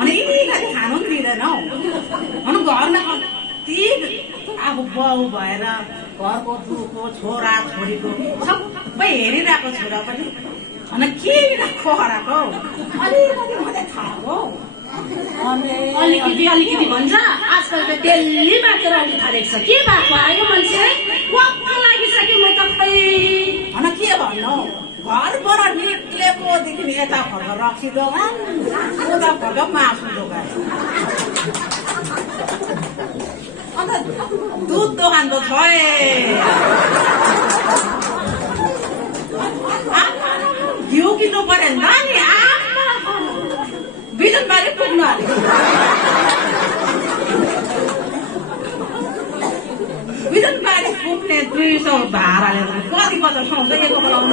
अनि यिनीहरूले खानु पनि दिँदैन हौ। अनि घरमा कति अब बाउ भएर घरको दुःखको छोरा छोरीको सबै हेरिरहेको छोरा पनि अनि के खराको हौ अलिकति मात्रै खाएको हौ। अलिकति भन्छ आजकल त डेली बाँचेर आउनु थालेको छ। के भएको आयो मान्छे वाक्क लागिसक्यो म त खै। अनि के भन्नु घरबाट निक्लेकोदेखि यता फर्क रक्सी दोकान उता फर्क मासु दोकान अन्त दुध दोकान त छ घिउ किन्नु पर्यो नि त नि बिजनबारी पुग्नु अरे बिजनबारी पुग्ने 200 भाडाले कति बच्चा सुहाउँछ एक बोलाउन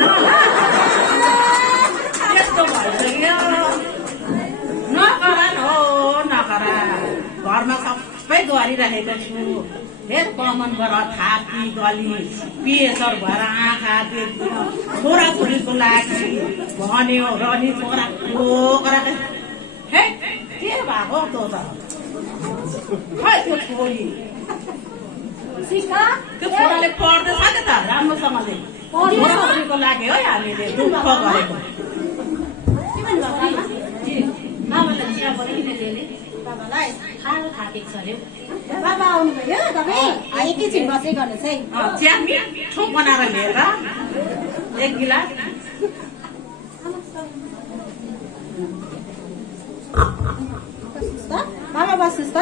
यस्तो भइसक्यो। नकरा हो नकरा घरमा सबै गरिरहेको छु। फेरि कमनबाट थाकी गली पिएसर भएर आँखा देख्यो छोरा छोरीको लागि भन्यो र नि छोरा ठोकरा हे के भएको त खै त्यो छोरी त्यो छोराले पढ्दैछ के त राम्रोसँगले छोरा छोरीको लागि है हामीले दुःख गरेको। बाबालाई चिया बनाइकिन ल्याउने बाबालाई खानु थाकेको छ अरे बाबा आउनुभयो तपाईँ एकैछिन बसै गर्नुहोस् है। चिया मिठो बनाएर लिएर एक गिलास बाबा बस्नुहोस् त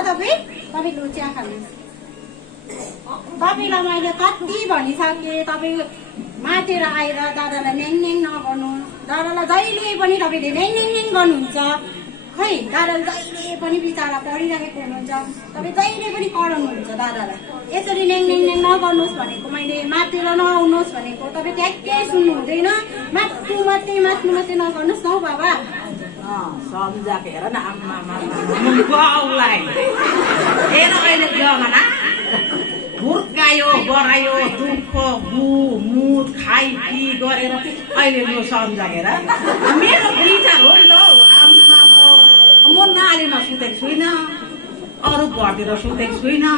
तपाईँको चिया खानुहोस्। तपाईँलाई मैले कति भनिसकेँ तपाईँ माटेर आएर दादालाई न्याङ न्याङ नगर्नु। दादालाई जहिले पनि तपाईँले न्याङ न्याङ न्याङ गर्नुहुन्छ खै। दादाले जहिले पनि बिचरा पढिरहेको हुनुहुन्छ तपाईँ जहिले पनि कराउनुहुन्छ दादालाई। यसरी न्याङ न्याङ न्याङ नगर्नुहोस् भनेको मैले मातेर नआउनुहोस् भनेको तपाईँ ट्याक्कै सुन्नु हुँदैन। माथ्नु मात्रै नगर्नुहोस् न हौ बाबा। सम्झाएको हेर न आम्मा बाउलाई हेर अहिले जमाना हुर्कायो बढायो दुःख मुद खाइ पी गरेर अहिले यो सम्झाएर मेरो विचार हो नि त हौ। आम्मा म नालीमा सुतेको छुइनँ अरू घरतिर सुतेको छुइनँ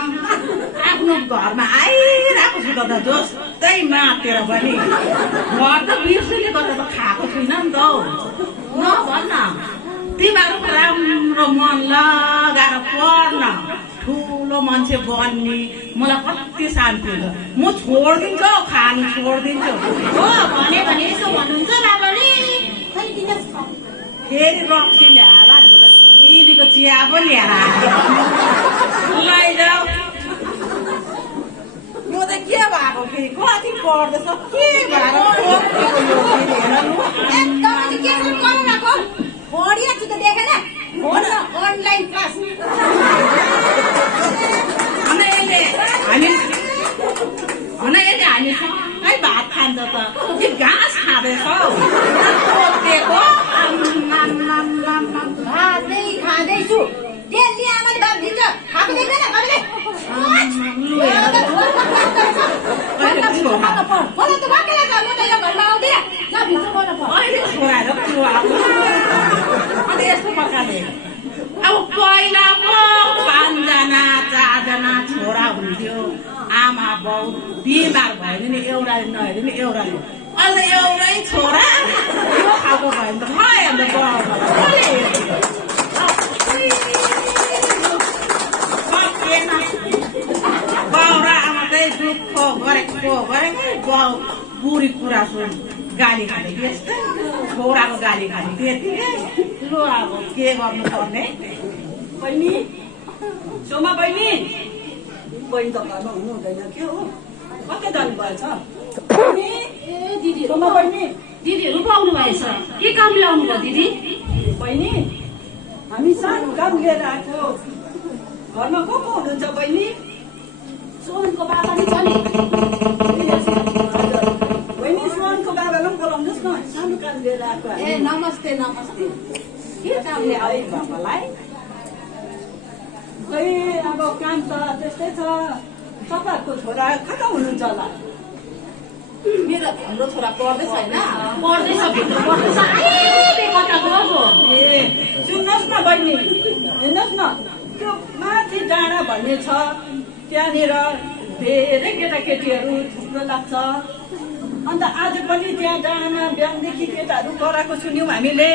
आफ्नो घरमा आइरहेको छु त जस्तै मातेर पनि घर त बिर्सुले गरेर खाएको छुइनँ नि त हौ। नभन्न तिमीहरूको राम्रो मन लगाएर पढ्न ठुलो मान्छे बन्ने मलाई कति शान्ति हुन्छ। म छोडिदिन्छु खानु छोडिदिन्छु हो भने यसो भन्नुहुन्छ बाबाले खै दिनुहोस् फेरि रक्सी ल्याएर चिनीको चिया पो ल्याएर लैजाऊ। यो त के भएको फेरि कति पढ्दैछ के भएर पढिएको छु त देखेन हो न अनलाइन क्लास। हामी सँगै भात खान्छ त कि घाँस खाँदैछौ भातै खाँदैछु डेली आमाले भात दिन्छ खाएको देख्दैन तपाईँले। अनि यस्तो प्रकारले अब पहिला पो 5 जना 4 जना छोरा हुन्थ्यो आमा बाउ बिमार भयो भने एउटाले नहेऱ्यो भने एउटाले अहिले एउटै छोरा यो खालको भयो भने त भइहाल्छ। बाउ र आमा चाहिँ दुःख गरेको बाउ बुढी कुरा सुन गाली खाने त्यस्तै छोराको गाली खाने त्यतिकै लु अब के गर्नु पर्ने। बहिनी सोमा बहिनी त घरमा हुनु हुँदैन के हो कतै जानु भएछ दिदी सोमा बहिनी दिदीहरू पो आउनु भएछ के कामले आउनुभयो दिदी? बहिनी हामी सानो काम लिएर आएको घरमा को हुनुहुन्छ बहिनी? सोनको बाबा नि छ नि। बहिनी सोनको बाबालाई पनि बोलाउनुहोस् न सानो काम लिएर आएको। ए नमस्ते के कामले आयो बाबालाई? खै अब काम त त्यस्तै छ। तपाईँहरूको छोरा कहाँ हुनुहुन्छ होला? मेरो हाम्रो छोरा पढ्दै छैन पढ्दैछ भित्र पढ्दैछ कता गयो ए सुन्नुहोस् न बहिनी हेर्नुहोस् न त्यो माथि डाँडा भन्ने छ त्यहाँनिर धेरै केटाकेटीहरू थुप्रो लाग्छ अन्त आज पनि त्यहाँ डाँडामा बिहानदेखि केटाहरू कराएको सुन्यौँ हामीले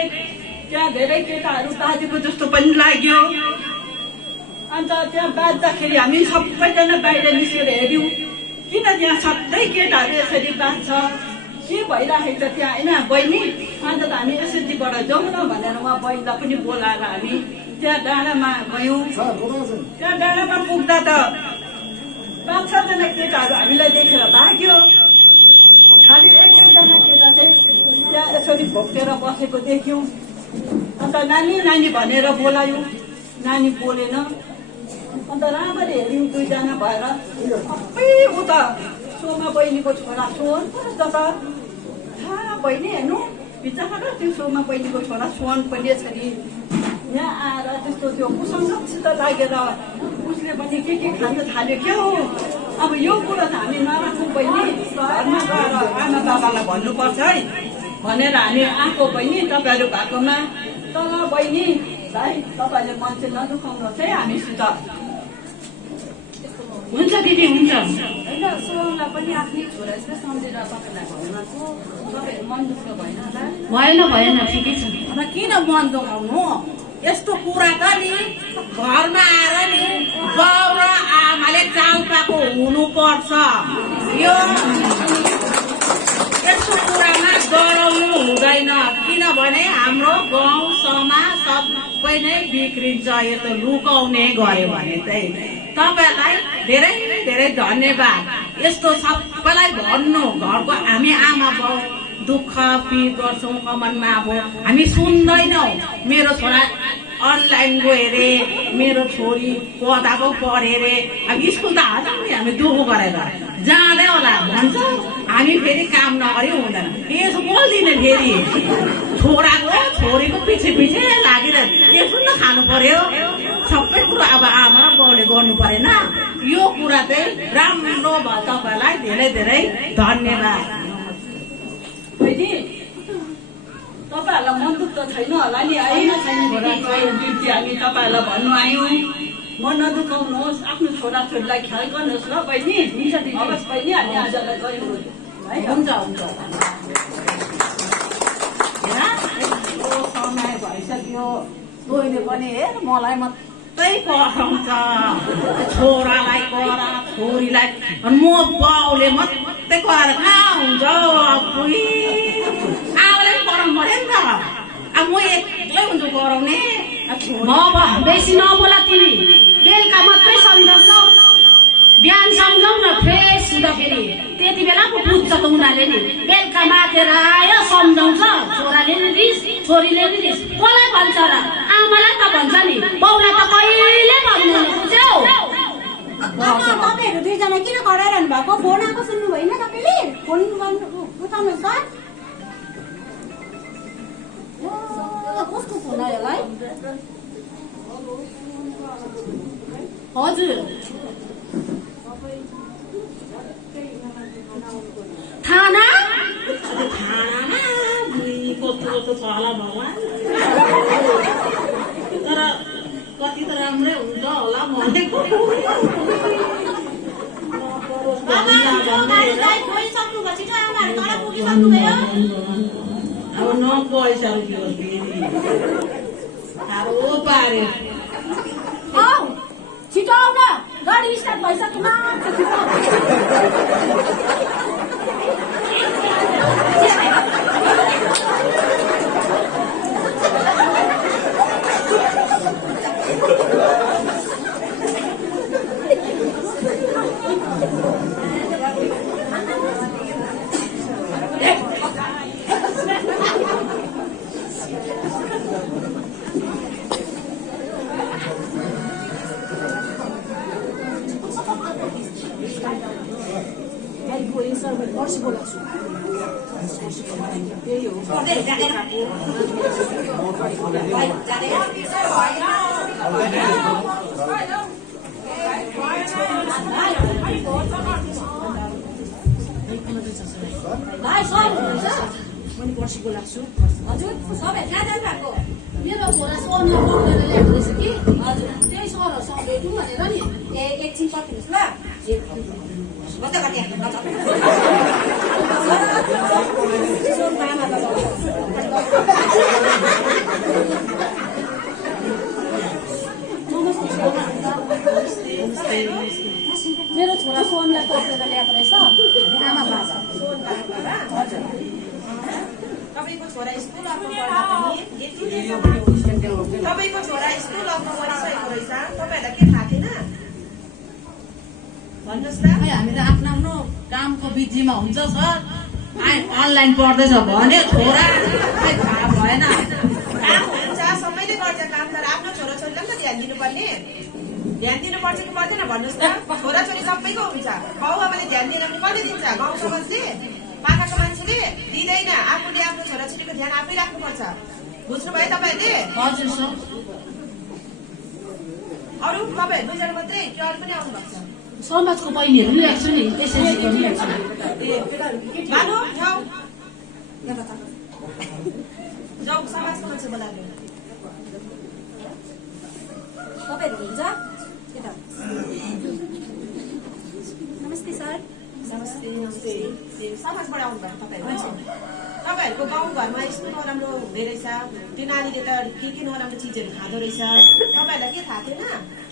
त्यहाँ धेरै केटाहरू बाजेको जस्तो पनि लाग्यो अन्त त्यहाँ बाज्दाखेरि हामी सबैजना बाहिर निस्केर हेऱ्यौँ किन त्यहाँ सधैँ केटाहरू यसरी बाँच्छ के भइराखेको छ त्यहाँ होइन बहिनी अन्त त हामी एसएचजीबाट जाउँ न भनेर उहाँ बहिनीलाई पनि बोलाएर हामी त्यहाँ डाँडामा गयौँ त्यहाँ डाँडामा पुग्दा त 5-6जना केटाहरू हामीलाई देखेर भाग्यो खालि एकैजना केटा चाहिँ त्यहाँ यसरी भोक्टेर बसेको देख्यौँ अन्त नानी नानी भनेर बोलायौँ नानी बोलेन अन्त राम्ररी हेऱ्यौँ 2जना भएर सबै उता सोमा बहिनीको छोरा सोहन त बहिनी हेर्नु बिचरा त्यो सोमा बहिनीको छोरा सोहन पनि यसरी यहाँ आएर त्यस्तो त्यो कुसङ्गतसित लागेर उसले पनि के खान थाल्यो क्या हो अब यो कुरो त हामी नराख्नु बहिनी घरमा गएर आमा बाबालाई भन्नुपर्छ है भनेर हामी आएको बहिनी तपाईँहरू भएकोमा तर बहिनी भाइ तपाईँले मान्छे नदुखाउनुहोस् है हामीसित हुन्छ दिदी हुन्छ होइन सोहनलाई पनि आफ्नै छोरा जस्तो सम्झेर तपाईँलाई भन्नुभएको तपाईँहरू मन दुःख भएन होला भएन ठिकै छ र किन मन दुखाउनु यस्तो कुरा त नि घरमा आएर नि बाउ र आमाले चाल पाएको हुनुपर्छ यो यस्तो कुरामा डराउनु हुँदैन किनभने हाम्रो गाउँ समाज सबै नै बिग्रिन्छ यस्तो लुकाउने गयो भने चाहिँ तपाईँलाई धेरै धेरै धन्यवाद यस्तो सबैलाई भन्नु घरको हामी आमा बाउ दुःख पीड गर्छौँ कमानमा अब हामी सुन्दैनौँ मेरो छोरा अनलाइन गयो अरे मेरो छोरी पढाएको पढ्यो अरे अब स्कुल त हाल्छौँ नि हामी दुःख गरेर जाँदै होला भन्छ हामी फेरि काम नगरी हुँदैन यसो बोल्दिनँ फेरि छोराको छोरीको पछि पछि लागेर यसो न खानु पर्यो सबै कुरो अब आमा र बाउले गर्नु परेन यो कुरा चाहिँ राम्रो भयो तपाईँलाई धेरै धेरै धन्यवाद बहिनी तपाईँहरूलाई मन दुःख छैन होला नि है बिर्ती हामी तपाईँहरूलाई भन्नु आयौँ मन नदुखाउनुहोस् आफ्नो छोराछोरीलाई ख्याल गर्नुहोस् ल बहिनी हुन्छ हवस् बहिनी हामी आजलाई गयौँ है हुन्छ हुन्छ समय भइसक्यो तैँले पनि हेर मलाई मात्रै कराउँछ छोरालाई करा छोरीलाई अनि म बाउले मात्रै कराएर कहाँ हुन्छ आमाले पनि कराउनु पऱ्यो नि त अब म एक्लै हुन्छु कराउने बेसी नबोला तिमी बेलुका मात्रै सम्झाउँछौ बिहान सम्झाउ न फ्रेस हुँदाखेरि त्यति बेला पो बुझ्छ त उनीहरूले नि बेलुका मातेर आयो सम्झाउँछ छोराले नि रिस छोरीले नि रिस कसलाई भन्छ र आमालाई त भन्छ नि बाउलाई त कहिले भन्दैन बुझ्यौ तपाईँहरू 2जना किन कराइरहनु भएको फोन आएको सुन्नु भएन तपाईँले फोन उठाउनुहोस् त कसको फोन आयो होला है हजुर थाना थानामा कस्तो छ होला भगवान् तर कति त राम्रै हुन्छ होला भनेको अब न पैसा रुपियाँ साह्रो पार्यो छिटो आउ न गाडी स्टार्ट भइसक्यो भाइ सर हुनुहुन्छ पनि पर्सि बोलाएको छु हजुर सबै कहाँ जानु भएको मेरो छोरा सोनमा फोन गरेर ल्याएको रहेछ कि हजुर त्यही सरहरूसँग भेटौँ भनेर नि ए एकछिन पर्खिनुहोस् ल बच्चा कति सोनमा आमा मेरो छोरा सोनलाई पक्रेर ल्याएको रहेछ आमा बाबा हजुर तपाईँको छोरा स्कुल पढ्दा पनि तपाईँको छोरा स्कुल पढिसकेको रहेछ तपाईँहरूलाई के थाहा थिएन भन्नुहोस् न हामी त आफ्नो आफ्नो कामको बिजीमा हुन्छ सर अनलाइन पढ्दैछ भने छोरा थाहा भएन काम हुन्छ सबैले गर्छ काम तर आफ्नो छोराछोरीलाई पनि त ध्यान दिनुपर्ने ध्यान दिनुपर्छ कि पर्दैन भन्नुहोस् त छोराछोरी सबैको हुन्छ बाउ आमाले ध्यान दिएन भने कसले दिन्छ गाउँ समाजले पाखाको मान्छेले दिँदैन आफूले आफ्नो छोराछोरीको ध्यान आफै राख्नुपर्छ बुझ्नुभयो तपाईँहरूले हजुर सर अरू तपाईँहरू दुईजना मात्रै कि अरू पनि आउनु भएको छ समाजको बहिनीहरू ल्याएको छु नि त्यसरी भानु जाऊ जाऊ समाजको मान्छे बोलाएको तपाईँहरू हुन्छ यता नमस्ते सर नमस्ते नमस्ते समाजबाट आउनु भयो तपाईँहरू तपाईँहरूको गाउँघरमा यस्तो नराम्रो हुँदै रहेछ त्यो नानीले त के नराम्रो चिजहरू खाँदो रहेछ तपाईँहरूलाई के थाहा थिएन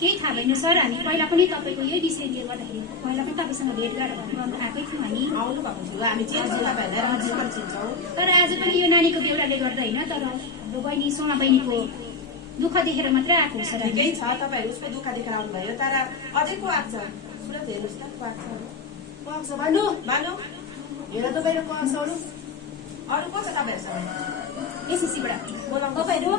केही थाहा भएन सर हामी पहिला पनि तपाईँको यही विषयले गर्दाखेरि पहिला पनि तपाईँसँग भेट गरेर गर्नु आएकै थियौँ हामी आउनु भएको थियो हामी चिन्छौँ तपाईँहरूलाई राम्रोसँग चिन्छौँ तर आज पनि यो नानीको बेहुलाले गर्दा होइन तर हाम्रो बहिनी सोना बहिनीको दुःख देखेर मात्रै आएको हो सर ठिकै छ तपाईँहरू उसको दुःख देखेर आउनुभयो तर अझै को आएको छ सुरत हेर्नुहोस् त को आएको छ भानु भानु हेर तपाईँहरू को आउँछ अरू अरू को छ तपाईँहरूसँग एसएससीबाट बोलाउनु तपाईँहरू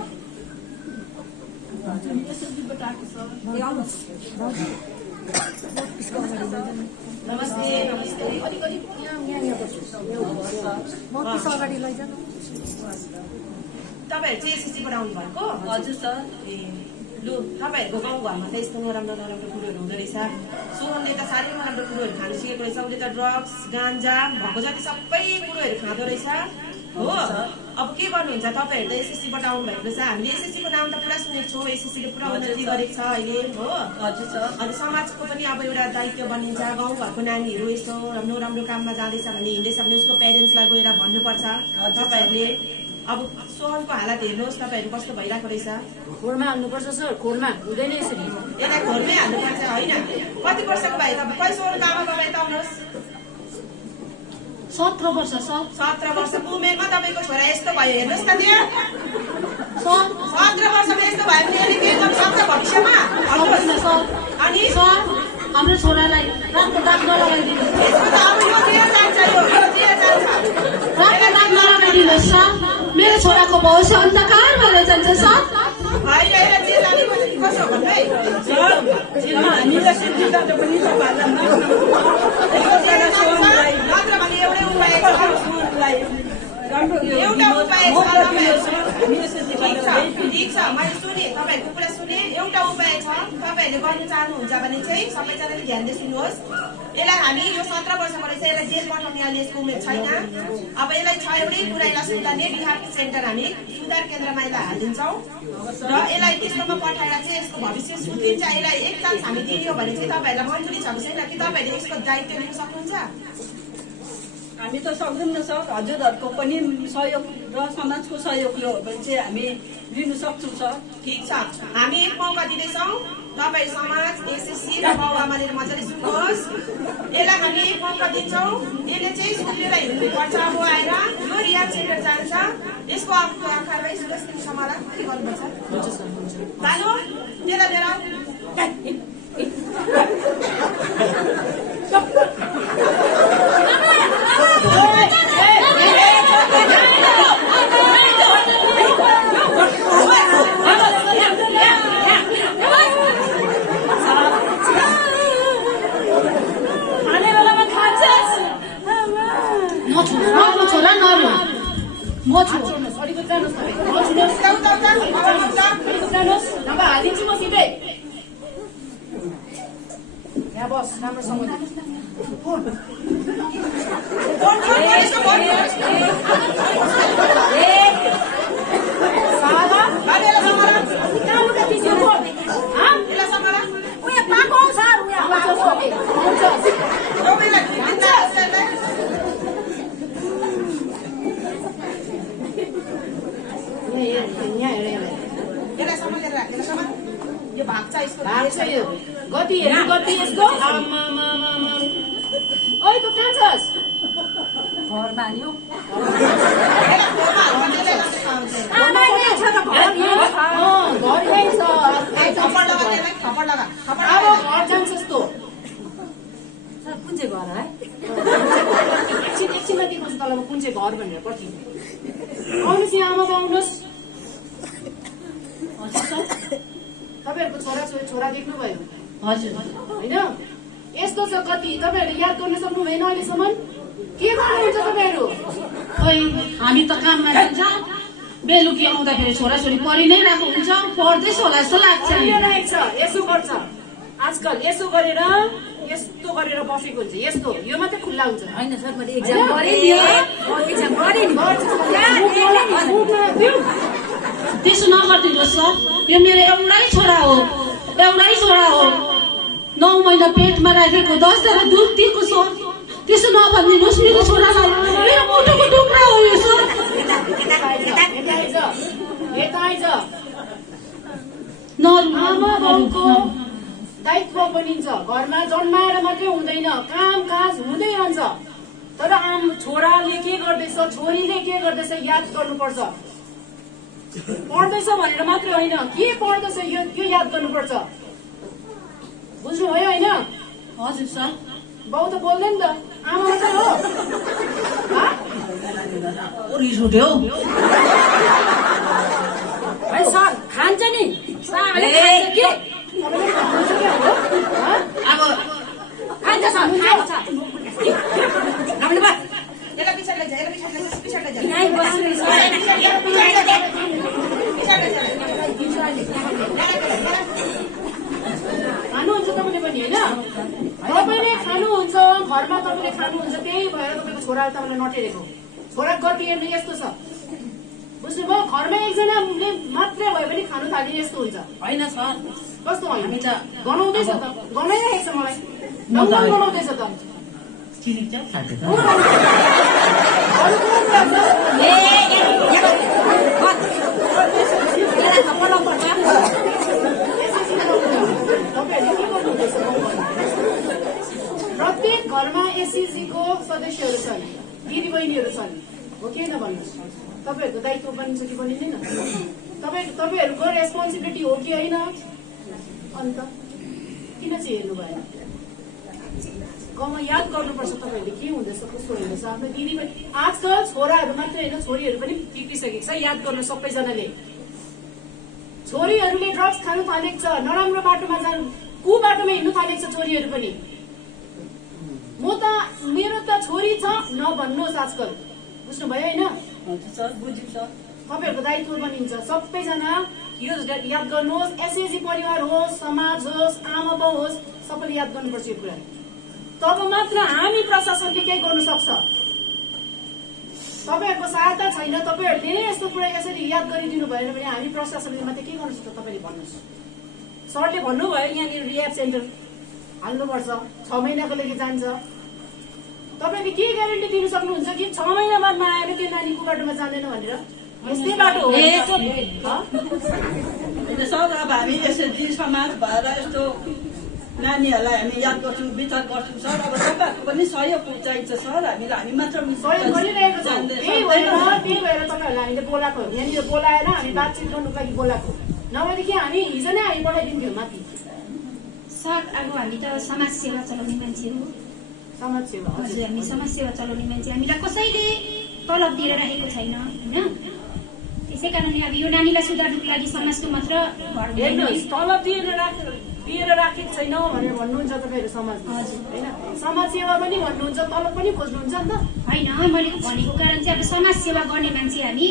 नमस्ते नमस्ते तपाईँहरू चाहिँ एसएससीबाट आउनु भएको हजुर सर ए लु तपाईँहरूको गाउँघरमा त यस्तो नराम्रो नराम्रो कुरोहरू हुँदो रहेछ सोहनले त साह्रै नराम्रो कुरोहरू खानु सिकेको रहेछ उसले त ड्रग्स गान्जा भएको जति सबै कुरोहरू खाँदो रहेछ हो अब के गर्नुहुन्छ तपाईँहरू त एसएससीबाट आउनु भएको रहेछ हामीले एसएससीको नाम त पुरा सुनेको छौँ एसएससीले पुरा उन्नति गरेको छ अहिले हो हजुर सर अनि समाजको पनि अब एउटा दायित्व बनिन्छ गाउँघरको नानीहरू यस्तो राम्रो काममा जाँदैछ भने हिँड्दैछ भने उसको पेरेन्ट्सलाई गएर भन्नुपर्छ तपाईँहरूले अब सोहनको हालत हेर्नुहोस् तपाईँहरू कस्तो भइरहेको रहेछ खोरमा हाल्नुपर्छ सर खोरमा हुँदैन यसरी यसलाई घरमै हाल्नुपर्छ होइन कति वर्षको भाइ तपाईँ खै सोहनको आमा बाबा यता आउनुहोस् 17 वर्ष सर 17 वर्षको उमेरमा तपाईँको छोरा यस्तो भयो हेर्नुहोस् त त्यहाँ 17 वर्षमा यस्तो भयो भने यसले के गर्नु सक्छ भविष्यमा भन्नुहोस् सर अनि सर हाम्रो छोरालाई राम्रो दाम नलगाइदिनु यसको त अब यो जेल जान्छ यो जेल जान्छ राम्रो दाम नलगाइदिनुहोस् सर मेरो छोराको भविष्य अन्धकार भएर जान्छ सर भाइ ल्याएर जेल जानुपर्छ कि कसो हो भन्नु है सर हामीलाई सिद्धिबाट पनि तपाईँहरूलाई नत्र भने एउटै उपाय छ राम्रो एउटा उपाय छ हामी ठिक छ मैले सुने तपाईँहरूको कुरा सुने एउटा उपाय छ तपाईँहरूले गर्नु चाहनुहुन्छ भने चाहिँ सबैजनाले ध्यानले सुन्नुहोस् यसलाई हामी यो 17 वर्षको रहेछ यसलाई जेल पठाउने अहिले यसको उमेर छैन अब यसलाई छ एउटै कुरा यसलाई सुधार्ने बिहार सेन्टर हामी सुधार केन्द्रमा यसलाई हालिदिन्छौँ र यसलाई त्यस्तोमा पठाएर चाहिँ यसको भविष्य सुध्रिन्छ यसलाई एक चान्स हामी दियो भने चाहिँ तपाईँहरूलाई मन्जुरी छ कि छैन कि तपाईँहरूले यसको दायित्व लिन सक्नुहुन्छ हामी त सक्दैनौँ सर हजुरहरूको पनि सहयोग र समाजको सहयोग हो भने चाहिँ हामी लिन सक्छौँ सर ठिक छ हामी एक मौका दिँदैछौँ तपाईँ समाज एसएससी र बाउ आमाले मजाले सुन्नुहोस् यसलाई हामी एक मौका दिन्छौँ यसले चाहिँ सुनेर हिँड्नुपर्छ अब आएर यो रिहाब सेन्टर जान्छ यसको कारवाही सुरक्षित समाधान के गर्नुपर्छ जानु त्यसलाई लिएर यहाँ बस राम्रोसँग यो भाग छ यो गति हेर्नु गति यसको ओइ तँ कहाँ छस् घरमा नि हो घरमै छ अब घर जान्छस् तँ कुन चाहिँ घर है एकछिनमा दिनुहोस् तलमा कुन चाहिँ घर भनेर पछि आउनुहोस् यहाँ आमा आउनुहोस् तपाईँहरूको छोरा देख्नुभयो हजुर होइन यस्तो छ कति तपाईँहरूले याद गर्न सक्नु भएन अहिलेसम्म के गर्नुहुन्छ तपाईँहरू खै हामी त काममा जान्छ बेलुकी आउँदाखेरि छोराछोरी पढि नै रहेको हुन्छ पढ्दैछ होला जस्तो लाग्छ पढिरहेको छ यसो गर्छ आजकल यसो गरेर यस्तो गरेर बसेको हुन्छ यस्तो यो मात्रै खुल्ला हुन्छ होइन सर मैले एक्जाम गरेँ नि एक्जाम गरेँ नि त्यसो नगरिदिनुहोस् सर यो मेरो एउटै छोरा हो 9 महिना पेटमा राखेको 10 दिन दुध दिएको छ त्यसो नभनिदिनुहोस् मेरो छोरालाई मेरो मुटुको टुक्रा हो यो सर आमा बाउको दायित्व बनिन्छ घरमा जन्माएर मात्रै हुँदैन काम काज हुँदै रहन्छ तर छोराले के गर्दैछ छोरीले के गर्दैछ याद गर्नुपर्छ पढ्दैछ भनेर मात्रै होइन के पढ्दैछ यो याद गर्नुपर्छ बुझ्नुभयो होइन हजुर सर बाउ त बोल्दैन त आमा मात्रै हो रिस उठ्यो है सर खान्छ नि सागले खान्छ के अब खान्छ सर खान्छ हामीले बस यहीँ बस्नु खानुहुन्छ तपाईँले पनि होइन तपाईँले खानुहुन्छ घरमा तपाईँले खानुहुन्छ त्यही भएर तपाईँको छोराले तपाईँलाई नटेरेको छोरा गति हेर्नु यस्तो छ बुझ्नुभयो घरमा एकजनाले मात्रै भयो भने खानु थाल्ने यस्तो हुन्छ होइन सर कस्तो होइन हामी त गनाउँदैछ त गनाइरहेको छ मलाई गनाउँदैछ त चिनी चाहिँ खाँदै छ अरू को लाग्छ? प्रत्येक घरमा एसएसजीको सदस्यहरू छन् दिदी बहिनीहरू छन् हो कि होइन भन्नुहोस् तपाईँहरूको दायित्व बनिन्छ कि बनिँदैन तपाईँहरूको रेस्पोन्सिबिलिटी हो कि होइन अन्त किन चाहिँ हेर्नु भएन गाउँमा याद गर्नुपर्छ तपाईँहरूले के हुँदैछ कस्तो हुँदैछ आफ्नो दिदी पनि आजकल छोराहरू मात्रै होइन छोरीहरू पनि बिग्रिसकेको छ याद गर्नु सबैजनाले छोरीहरूले ड्रग्स खानु थालेको छ नराम्रो बाटोमा जानु बाटोमा हिँड्नु थालेको छ छोरीहरू पनि मेरो त छोरी छ नभन्नुहोस् आजकल बुझ्नुभयो होइन तपाईँहरूको दायित्व बनिन्छ सबैजना यो याद गर्नुहोस् एसएजी परिवार होस् समाज होस् आमा बाउ होस् सबैले याद गर्नुपर्छ यो कुरा तब मात्र हामी प्रशासनले केही गर्नु सक्छ तपाईँहरूको सहायता छैन तपाईँहरूले नै यस्तो कुरा यसरी याद गरिदिनु भएन भने हामी प्रशासनले मात्रै के गर्नु सक्छ तपाईँले भन्नुहोस् सरले भन्नुभयो यहाँनिर रिह्याब सेन्टर हाल्नुपर्छ 6 महिनाको लागि जान्छ तपाईँले के ग्यारेन्टी दिनु सक्नुहुन्छ कि 6 महिना बादमा आएर त्यो नानी कुबाटोमा जाँदैन भनेर यस्तै बाटो हो सर अब हामी एसएचजी समाज भएर यस्तो नानीहरूलाई हामी याद गर्छौँ विचार गर्छौँ सर अब तपाईँहरूको पनि सहयोग चाहिन्छ सर हामी मात्र सहयोग गरिरहेको छौँ त्यही भएर तपाईँहरूलाई हामीले बोलाएको यहाँनिर बोलाएर हामी बातचित गर्नुको लागि बोलाएको नभएदेखि हामी हिजो नै हामी पठाइदिन्थ्यौँ माथि सर अब हामी त समाज सेवा चलाउने मान्छे हो समाज सेवा हजुर हामी समाज सेवा चलाउने मान्छे हामीलाई कसैले तलब दिएर राखेको छैन होइन त्यसै कारणले अब यो नानीलाई सुधार्नुको लागि समाजको मात्र घर हेर्नुहोस् तलब दिएर राखेको छैन भनेर भन्नुहुन्छ तपाईँहरू समाजमा होइन समाज सेवा पनि भन्नुहुन्छ तलब पनि खोज्नुहुन्छ नि त होइन मैले भनेको कारण चाहिँ अब समाज सेवा गर्ने मान्छे हामी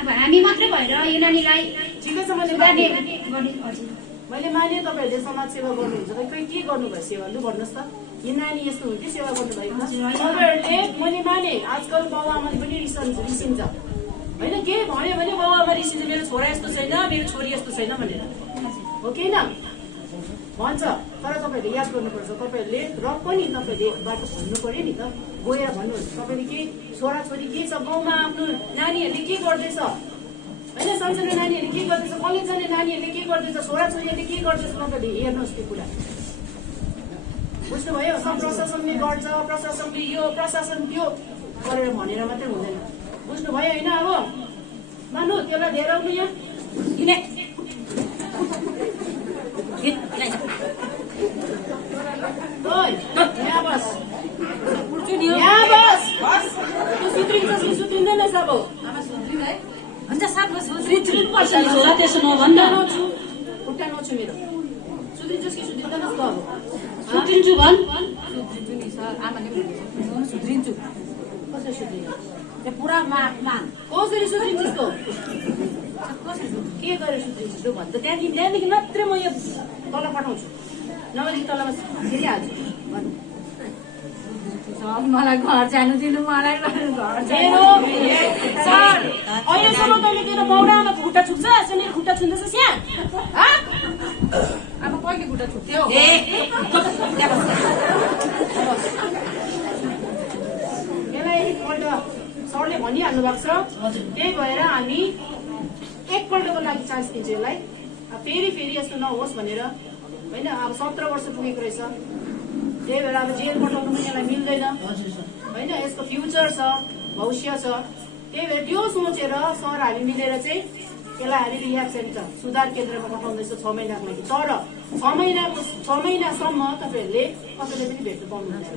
अब हामी मात्रै भएर यो नानीलाई ठिकै छ मैले सुधार्ने गर्ने हजुर मैले माने तपाईँहरूले समाज सेवा गर्नुहुन्छ त खै के गर्नुभयो सेवा लु भन्नुहोस् त यो नानी यस्तो हुन्थ्यो सेवा गर्नुभएको तपाईँहरूले मैले माने आजकल बाउ आमाले पनि रिसिन्छ होइन के भन्यो भने बाउ आमा रिसिन्छ मेरो छोरा यस्तो छैन मेरो छोरी यस्तो छैन भनेर हो कि न भन्छ तर तपाईँहरूले याद गर्नुपर्छ तपाईँहरूले र पनि तपाईँहरूले एक बाटो भन्नु पर्यो नि त गएर भन्नुहोस् तपाईँले के छोराछोरी के छ गाउँमा आफ्नो नानीहरूले के गर्दैछ होइन सानसानो नानीहरूले के गर्दैछ कलेज जाने नानीहरूले के गर्दैछ छोराछोरीहरूले के गर्दैछ तपाईँले हेर्नुहोस् त्यो कुरा बुझ्नुभयो सब प्रशासनले गर्छ प्रशासनले यो प्रशासन त्यो गरेर भनेर मात्रै हुँदैन बुझ्नुभयो होइन अब मानु त्यसलाई लिएर आउनु यहाँ यहाँ बस यहाँ बस त्यो सुत्रिन्छ कि सुत्रिँदैन सब हुन्छ सर म सुत्रिनुपर्छ नि छोरा त्यसो नभन्दा खुट्टा नछु मेरो सुत्रिन्छस् कि सुत्रिँदैनस् त अब सुत्रिन्छु भन् सुध्रिन्छु नि सर आमाले पनि सुध्रिन्छु कसरी सुत्रिन्छ त्यो पुरा मान कसरी सुत्रिन्छस् त के गरेर सुत्रिन्छस् लु भन् त त्यहाँदेखि मात्रै म यो तल पठाउँछु नभएदेखि तलमा फेरि हाल्छु भन्नु सर मलाई घर जानु दिनु मलाई घर मेरो सर अहिलेसम्म तैँले तेरो बाउरा आमाको खुट्टा छुट्छ यसो मेरो खुट्टा छुँदैछस् यहाँ अब कहिले खुट्टा छुट्यो यसलाई एकपल्ट सरले भनिहाल्नु भएको छ त्यही भएर हामी एकपल्टको लागि चान्स दिन्छौँ यसलाई फेरि यस्तो नहोस् भनेर होइन अब 17 वर्ष पुगेको रहेछ त्यही भएर अब जेल पठाउनु पनि यसलाई मिल्दैन होइन यसको फ्युचर छ भविष्य छ त्यही भएर त्यो सोचेर सर हामी मिलेर चाहिँ यसलाई हामी रिह्याब सेन्टर सुधार केन्द्रमा पठाउँदैछ 6 महिनाको लागि तर 6 महिनासम्म तपाईँहरूले कसैले पनि भेट्नु पाउनुहुन्छ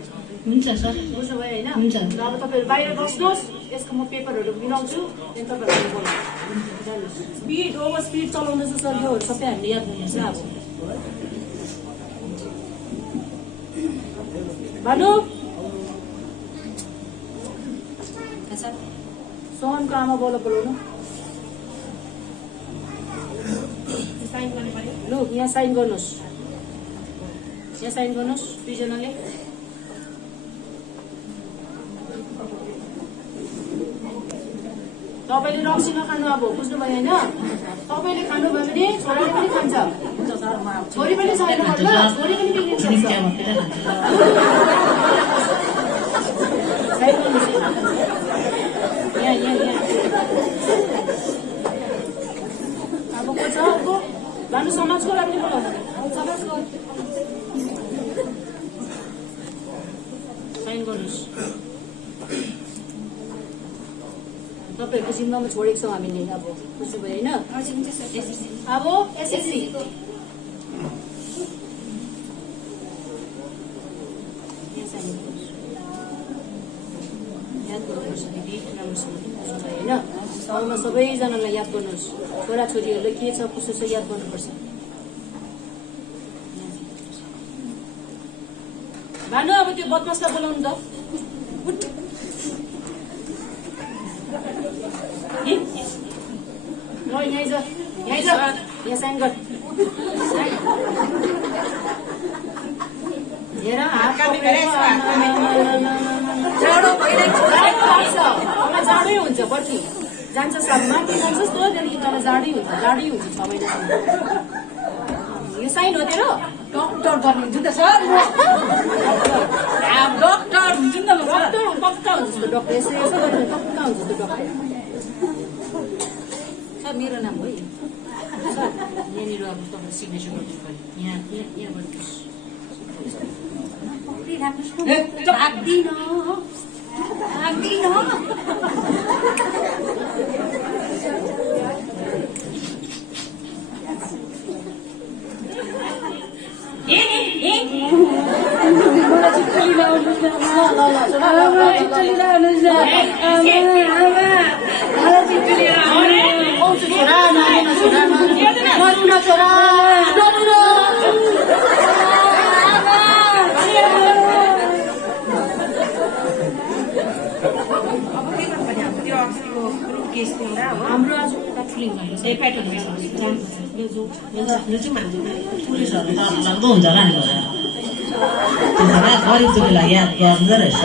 हुन्छ सर बुझ्नुभयो होइन हुन्छ। अब तपाईँहरू बाहिर बस्नुहोस् यसको म पेपरहरू मिलाउँछु त्यहाँदेखि तपाईँहरू बोल्नु स्पिड ओभर स्पिड चलाउँदैछ सर योहरू सबै हामीले याद गर्नुहोस् अब भन्नु सोहनको आमा बोलाउनु लु यहाँ साइन गर्नुहोस् दुईजनाले तपाईँले रक्सी नखानु अब बुझ्नुभयो होइन तपाईँले खानुभयो भने छोराले पनि खान्छ छोरी पनि छैन छोरी पनि बिग्रिन सक्छ साइन गर्नुहोस् यहाँ अब को छ अर्को भानु समाजको लागि समाजको साइन गर्नुहोस् तपाईँहरूको जिम्मामा छोडेको छौँ हामीले अब बुझ्नुभयो होइन अब एसएससी याद गर्नुपर्छ दिदी राम्रोसँग बुझ्नुभयो होइन साउमा सबैजनालाई याद गर्नुहोस् छोराछोरीहरूलाई के छ कसो छ याद गर्नुपर्छ भानु अब त्यो बदमासलाई बोलाउनु त यहाँ साइन गर हेर जाडै हुन्छ पछि जान्छ माथि जान्छस् त त्यहाँदेखि तल जाडै हुन्छ 6 महिनासम्म यो साइन हो तेरो डक्टर गर्ने हुन्छ त सर डक्टर हुन्छ नि त डक्टर पक्का हुन्छ त डक्टर यसो गर्नु पक्का हुन्छ त डक्टर सर मेरो नाम हो यहाँनिर अब तपाईँले सिग्नेचर गर्नु पर्यो यहाँ गर्नुहोस् हाम्रो आज काठुली ए पेट्रोल पुलिसहरू त लाग्दो हुन्छ होला नि त्यसो गरिब दुःखीलाई याद गर्दो रहेछ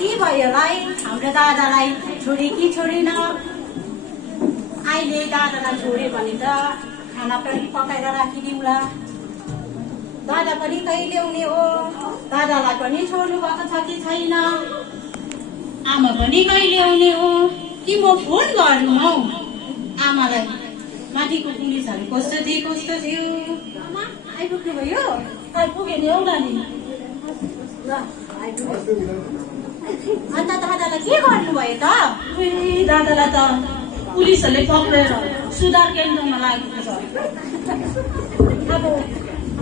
के भयो भाइ हाम्रो दादालाई छोडे कि छोडेन अहिले दादालाई छोड्यो भने त खाना पनि पकाएर राखिदिउँला दादा पनि कहिले ल्याउने हो दादालाई पनि छोड्नु भएको छ कि छैन आमा पनि कहिले आउने हो कि म फोन गर्नु हौ आमालाई माथिको पुलिसहरू कस्तो थियो आमा आइपुग्नु भयो आइपुग्यो नि एउटा नि ल आइपुग्यो अन्त दादालाई के गर्नुभयो त दादालाई त पुलिसहरूले पक्रेर सुधार केन्द्रमा लागेको छ अब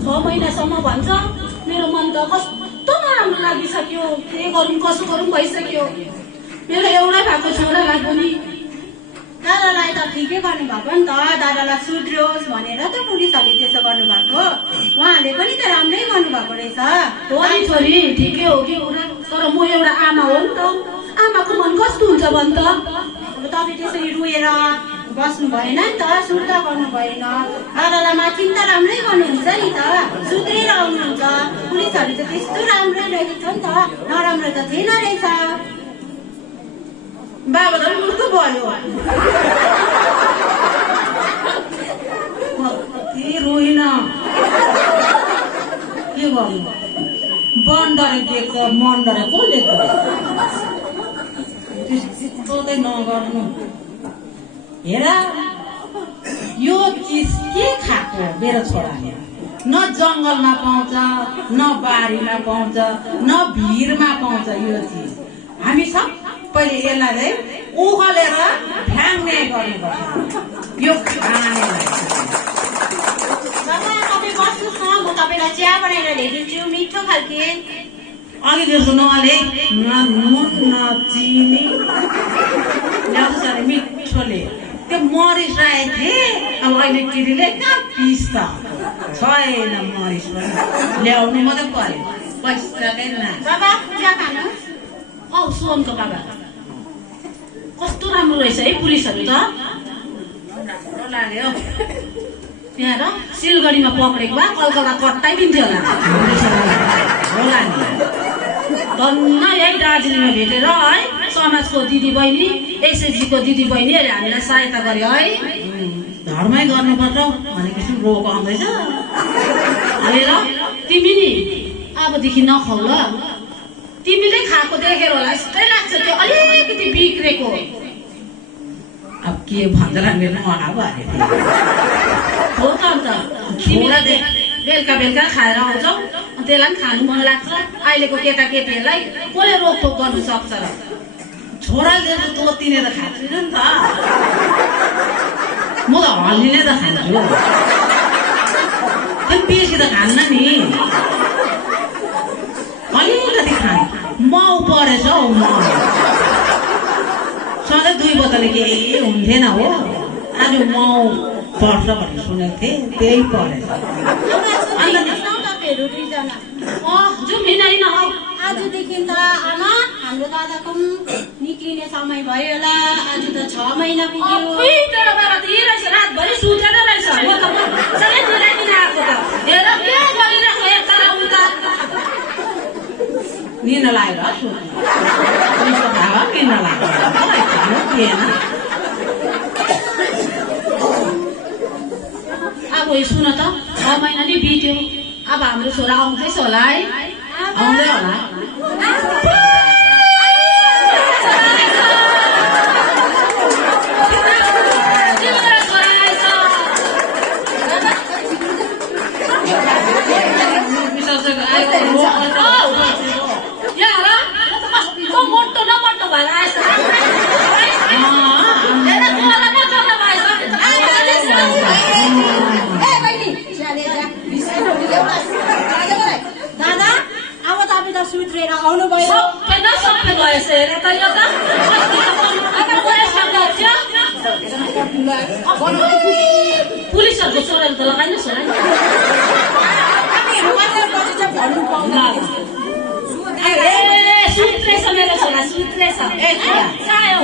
6 महिनासम्म भन्छ मेरो मन त कस्तो नराम्रो लागिसक्यो के गरौँ कसो गरौँ भइसक्यो मेरो एउटै भएको छोरालाई पनि दादालाई त ठिकै गर्नुभएको नि त दादालाई सुध्रियोस् भनेर त पुलिसहरूले त्यसो गर्नुभएको उहाँहरूले पनि त राम्रै गर्नुभएको रहेछ हो नि छोरी ठिकै हो कि तर म एउटा आमा हो नि त आमाको मन कस्तो हुन्छ भन् त अब तपाईँ त्यसरी रोएर बस्नु भएन नि त सुर्ता गर्नु भएन दादालाई माथि त राम्रै गर्नुहुन्छ नि त सुध्रेर आउनुहुन्छ पुलिसहरू त त्यस्तो राम्रै रहेछ नि त नराम्रो त थिएन रहेछ बाबा त मुर्ख भयो के रोइन के गर्नु बन्डरे देख्छ मन्डरे को देख्छ त्यस्तो चाहिँ नगर्नु हेर यो चिज के खाएको मेरो छोराले न जङ्गलमा पाउँछ न बारीमा पाउँछ न भिरमा पाउँछ यो चिज हामी सबैले यसलाई उखालेर फ्याङ्ने गर्नुपर्छ यो खानेलाई तपाईँ बस्नुहोस् न म तपाईँलाई चिया बनाएर ल्याइदिन्छु मिठो खालके अघि जस्तो नले न नुन न चिनी ल्याउँछ अरे मिठोले त्यो मरिस राखेको थिएँ अब अहिले किरीले कहाँ पिस्छ छैन मरिस पनि ल्याउनु मात्रै पर्यो पैसाकै ना बाबा चिया खानुहोस् औ सोनको बाबा कस्तो राम्रो रहेछ है पुलिसहरू त राम्रो लाग्यो त्यहाँ र सिलगढीमा पक्रेको भए कलकत्ता कट्टाइदिन्थ्यो होला होला नि धन्न यही दार्जिलिङमा भेटेर है समाजको दिदी बहिनी एसएचजीको दिदी बहिनीहरूले हामीलाई सहायता गर्यो है धर्मै गर्नुपर्छ भनेपछि रोग आउँदैछ हेर तिमी नि अबदेखि नखाउ ल तिमीले खाएको देखेर होला यस्तै लाग्छ त्यो अलिकति बिग्रेको अब के भन्छ र मेरो मना भयो हो त अन्त तिमीलाई बेलुका बेलुका खाएर आउँछौ त्यसलाई पनि खानु मन लाग्छ अहिलेको केटाकेटीहरूलाई कसले रोकटोक गर्नु सक्छ र छोराले त तोतिने त खाँदैन नि त म त हल्लिने त खान्छु त्यो बेसी त खान्न नि अलिकति खाने माउ परेछ हौ म सधैँ 2 बोतलले केही हुन्थेन हो आज माउ पर्छ भनेर सुनेको थिएँ त्यही परेछ तपाईँहरू दुईजना जाउँ हिँडाइन हौ आजदेखि त आमा हाम्रो दादाको निक्लिने समय भयो होला आज त 6 महिना पुग्यो तेरो बाबा त रहेछ रातभरि सुतेर रहेछ म त मजाले मिलाइदिन आएको त हेर के गरिरहेको यता उता निन लाग्यो निन लाग्यो खानु थिएन अब सुन त 6 महिना नि बित्यो अब हाम्रो छोरा आउँदैछ होला है आउँदै होला मोटो न मोटो भएर आएछ दादा अब तपाईँ त सुत्रेर आउनुभयो सबै भएछ हेर त यो त पुलिसहरूको छोराले त लगाइनुहोस् होला ए छोरा चाह्यो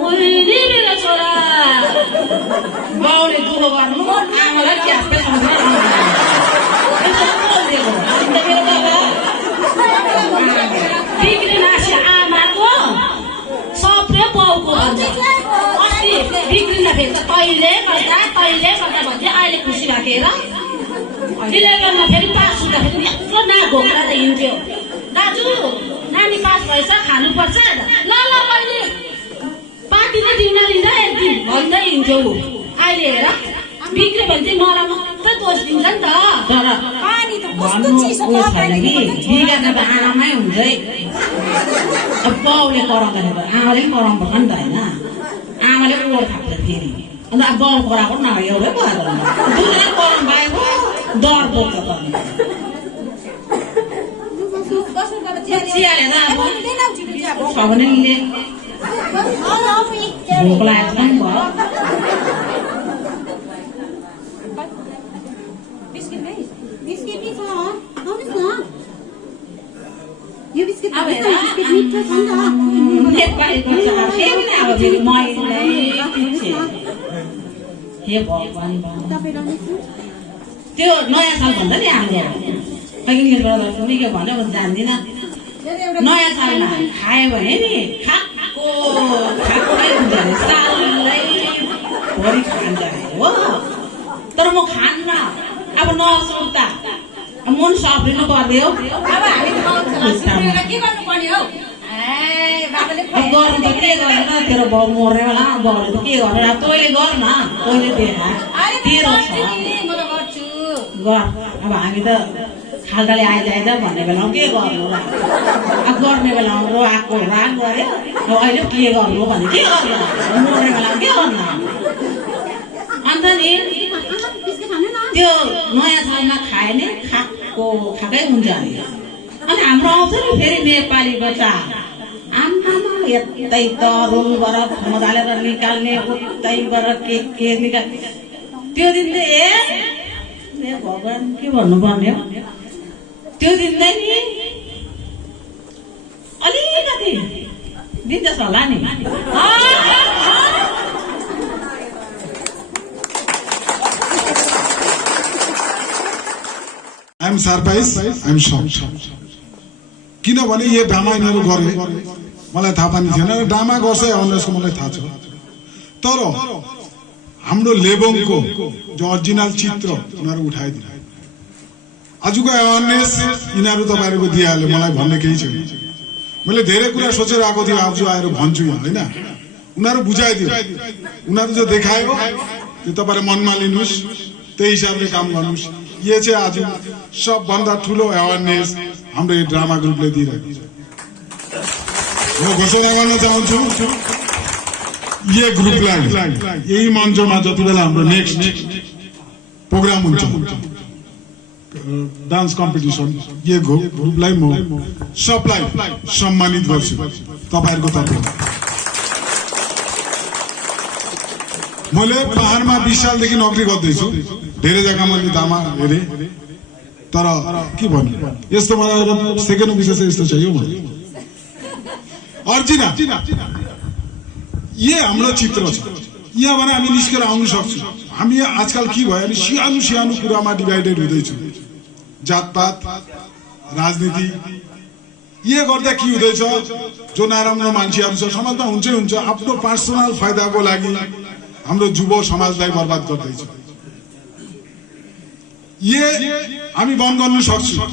मैले मेरो छोरा बाउले दुःख गर्नु आमालाई ट्याप्पै सम्झेर बिग्रिन आसे आमाको सप्रे बाउको अस्ति बिग्रिन फेरि त तैले गर्दा भन्दै अहिले खुसी भएको हेर 11मा फेरि पास हुँदाखेरि यत्रो नाघोक्रा त हिँड्थ्यो दाजु नानी पास भएछ खानुपर्छ ल मैले पार्टीले दिउन लिँदा एक दिन भन्दै हिँड्थ्यो अहिले हेर बिग्रियो भने चाहिँ मलाई मात्रै दोष दिन्छ नि त तर पानी त कस्तो भन्नु चिसो उयो पर्दैन छैन कि बिगार्न त आमामै हुन्छ है अब बाउले कराउँदाखेरि त आमाले पनि कराउनु पर्छ नि त होइन आमाले पनि ओर थाप्छ फेरि अन्त अब बाउ कराएको न एउटै भयो दुईजना कराउनु पाएको डर बोक्छ त चियाले त अब छ भने ले भोक लागेको पनि भयो बिस्किट नि छ आउनुहोस् न यो बिस्किट अब हेर बिस्किट मिठो छ नि त नेपालीको छ फेरि अब फेरि मैले पछि हे भगवान् तपाईँ लाउनुहोस् त्यो नयाँ साल भन्दा नि हाम्रो इङ्ग्लिसबाट सुनि के भन्यो म जान्दिनँ नयाँ सालमा खायो भने नि खाएकै हुन्छ अरे साललाई भरि खान्छ अरे हो तर म खान्न अब नसुर्ता मन सफ्रिनु पर्यो अब हामी के गर्नुपर्ने हौ अब गर्नु त के गर्नु त तेरो बाउ मर्ने बेला बाउले त के गर्नु अब तैँले गर न तैँले देखा तेरो छ गर अब हामी त खाल्टाले आइज भन्ने बेलामा के गर्नु र अब गर्ने बेलामा रोआएको राग गऱ्यो अब अहिले के गर्नु भने के गर्नु मर्ने बेलामा के गर्नु अन्त नि त्यो नयाँ सालमा खायो भने खाएकै हुन्छ अरे अनि हाम्रो आउँछ नि फेरि नेपालीको चाड आमामा यतै तरुलबाट मजालेर निकाल्ने उतैबाट के निकाल त्यो दिन चाहिँ ए भगवान् के भन्नुपर्ने हो त्यो दिन चाहिँ नि अलिकति दिन्छ होला नि I'm surprised, I'm shocked. किनभने यो ड्रामा यिनीहरू गरे मलाई थाहा पनि थिएन ड्रामा गर्छ अनर्सको मलाई थाहा छ तर हाम्रो लेबोङको जो ओरिजिनल चित्र उनीहरू उठाइदिए आजको अवेरनेस यिनीहरू तपाईँहरूको दिइहाल्यो मलाई भन्ने केही छैन मैले धेरै कुरा सोचेर आएको थिएँ आज आएर भन्छु यहाँ होइन उनीहरू बुझाइदियो उनीहरू जो देखायो त्यो तपाईँले मनमा लिनुहोस् त्यही हिसाबले काम गर्नुहोस् यो चाहिँ आज सबभन्दा ठुलो अवेरनेस हाम्रो यो ड्रामा ग्रुपले दिइरहेको छ म घोषणा गर्न चाहन्छु यो ग्रुपलाई यही मञ्चमा जति बेला हाम्रो नेक्स्ट प्रोग्राम हुन्छ डान्स कम्पिटिसन यो ग्रुपलाई म सबलाई सम्मानित गर्छु तपाईँहरूको तर्फबाट मैले पहाडमा 20 सालदेखि नोकरी गर्दैछु धेरै जग्गा मैले दामा हेरेँ तर के भन्नु यस्तो मलाई सेकेन्ड विषय चाहिँ यस्तो चाहियो मलाई अर्जिना यो हाम्रो चित्र छ यहाँबाट हामी निस्केर आउन सक्छौँ हामी आजकल के भयो भने सानो कुरामा डिभाइडेड हुँदैछौँ जातपात राजनीति ये गर्दा के हुँदैछ जो नराम्रो मान्छेहरू छ समाजमा हुन्छै हुन्छ आफ्नो पर्सनल फाइदाको लागि हाम्रो युवा समाजलाई बर्बाद गर्दैछ ये हामी बन्द गर्न सक्छौँ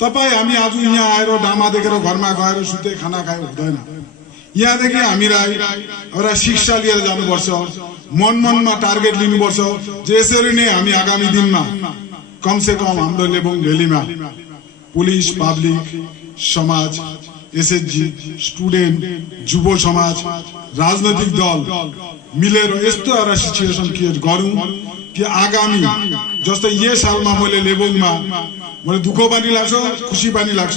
तपाईँ हामी आज यहाँ आएर ड्रामा देखेर घरमा गएर सुते खाना खायो हुँदैन यहाँदेखि हामीलाई एउटा शिक्षा लिएर जानुपर्छ मनमा टार्गेट लिनुपर्छ जे यसरी नै हामी आगामी दिनमा कमसे कम हाम्रो लेबोङ भ्यालीमा पुलिस पब्लिक समाज एसएचजी स्टुडेन्ट युव समाज राजनैतिक दल मिलेर यस्तो एउटा सिचुएसन क्रिएट गरौँ कि आगामी जस्तै यो सालमा मैले लेबोङमा मलाई दुःख पनि लाग्छ खुसी पनि लाग्छ